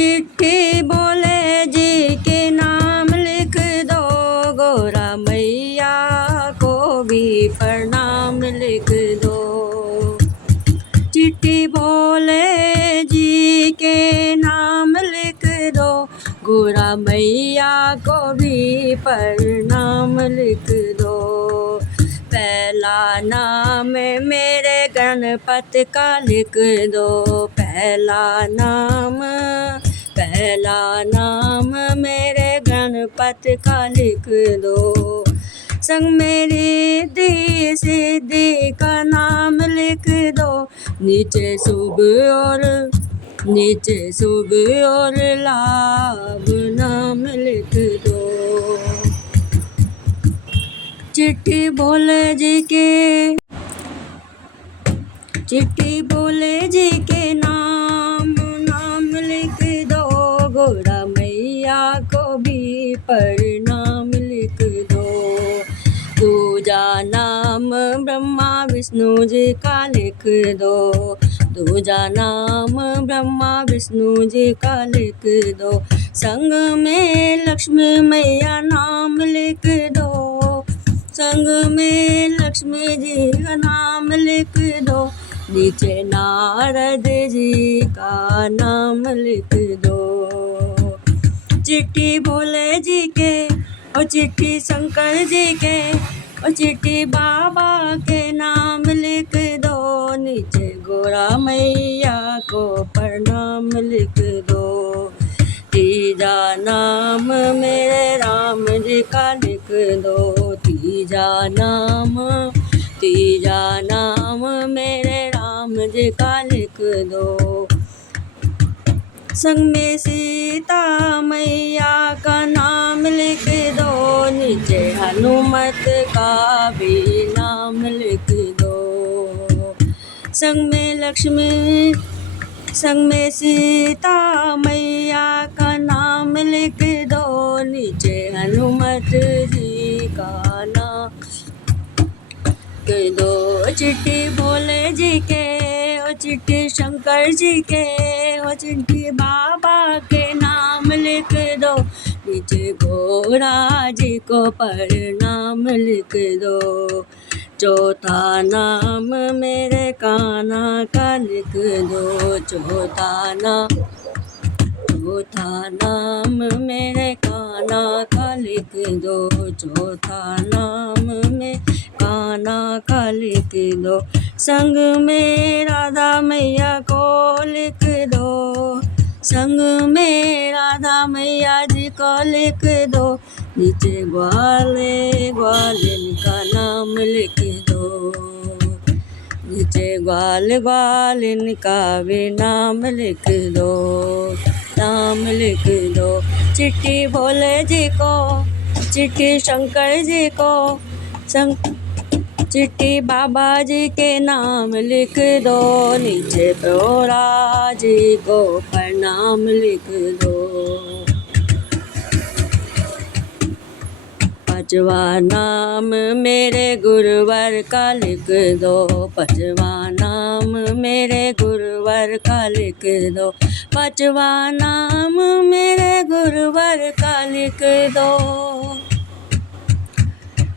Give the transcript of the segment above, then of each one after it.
चिट्ठी भोले जी के नाम लिख दो, गौरा मैया को भी प्रणाम लिख दो। चिट्ठी भोले जी के नाम लिख दो, गौरा मैया को भी प्रणाम लिख दो। पहला नाम मेरे गणपति का लिख दो, पहला नाम मेरे गणपति का लिख दो। संग मेरी रिद्धि सिद्धि का नाम लिख दो, नीचे शुभ और लाभ नाम लिख दो। चिट्ठी भोले जी के नाम लिख दो, गौरा मैया को भी प्रणाम लिख दो। दूजा नाम ब्रह्मा विष्णु जी का लिख दो, दूजा नाम ब्रह्मा विष्णु जी का लिख दो। संग में लक्ष्मी मैया नाम लिख दो, संग में लक्ष्मी जी का नाम लिख दो। नीचे नारद जी का नाम लिख दो। चिट्ठी भोले जी के और चिट्ठी शंकर जी के और चिट्ठी बाबा के नाम लिख दो, नीचे गौरा मैया को प्रणाम लिख दो। तीजा नाम मेरे राम जी का लिख दो, तीजा नाम मेरे राम जी का लिख दो। संग में सीता मैया का नाम लिख दो, नीचे हनुमत का भी नाम लिख दो। संग में सीता मैया का नाम लिख दो, नीचे हनुमत जी का नाम लिख दो। चिट्ठी भोले जी के और चिट्ठी शंकर जी के और चिट्ठी बाबा के नाम लिख दो, नीचे गौरा जी को प्रणाम लिख दो। चौथा नाम मेरे कान्हा का लिख दो, चौथा नाम मेरे कान्हा का लिख दो, चौथा नाम में कान्हा का लिख दो। संग में राधा मैया को लिख दो, संग में राधा मैया जी को लिख दो। नीचे ग्वालिन का नाम लिख दो, नीचे ग्वालिन का भी नाम लिख दो, नाम लिख दो। चिट्ठी भोले जी को, चिट्ठी शंकर जी को, चिट्ठी बाबा जी के नाम लिख दो, नीचे गौरा जी को प्रणाम लिख दो। पांचवा नाम मेरे गुरुवर का लिख दो, पांचवा नाम मेरे गुरुवर का लिख दो। पांचवा नाम मेरे गुरुवर का लिख दो,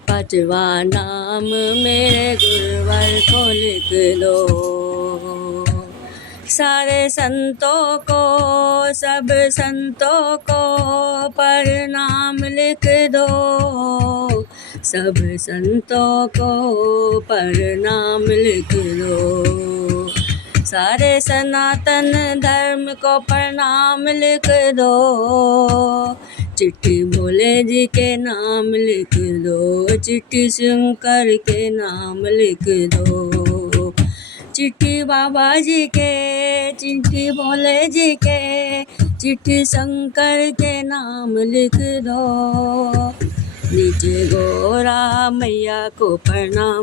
पांचवा नाम मेरे गुरुवर को लिख दो। सारे संतों को, सब संतों को प्रणाम लिख दो, सब संतों को प्रणाम लिख दो। सारे सनातन धर्म को प्रणाम लिख दो, चिट्ठी भोले जी के नाम लिख दो, चिट्ठी शंकर के नाम लिख दो। चिट्ठी बाबा जी के, चिट्ठी भोले जी के, चिट्ठी शंकर के नाम लिख दो, नीचे गौरा मैया को प्रणाम।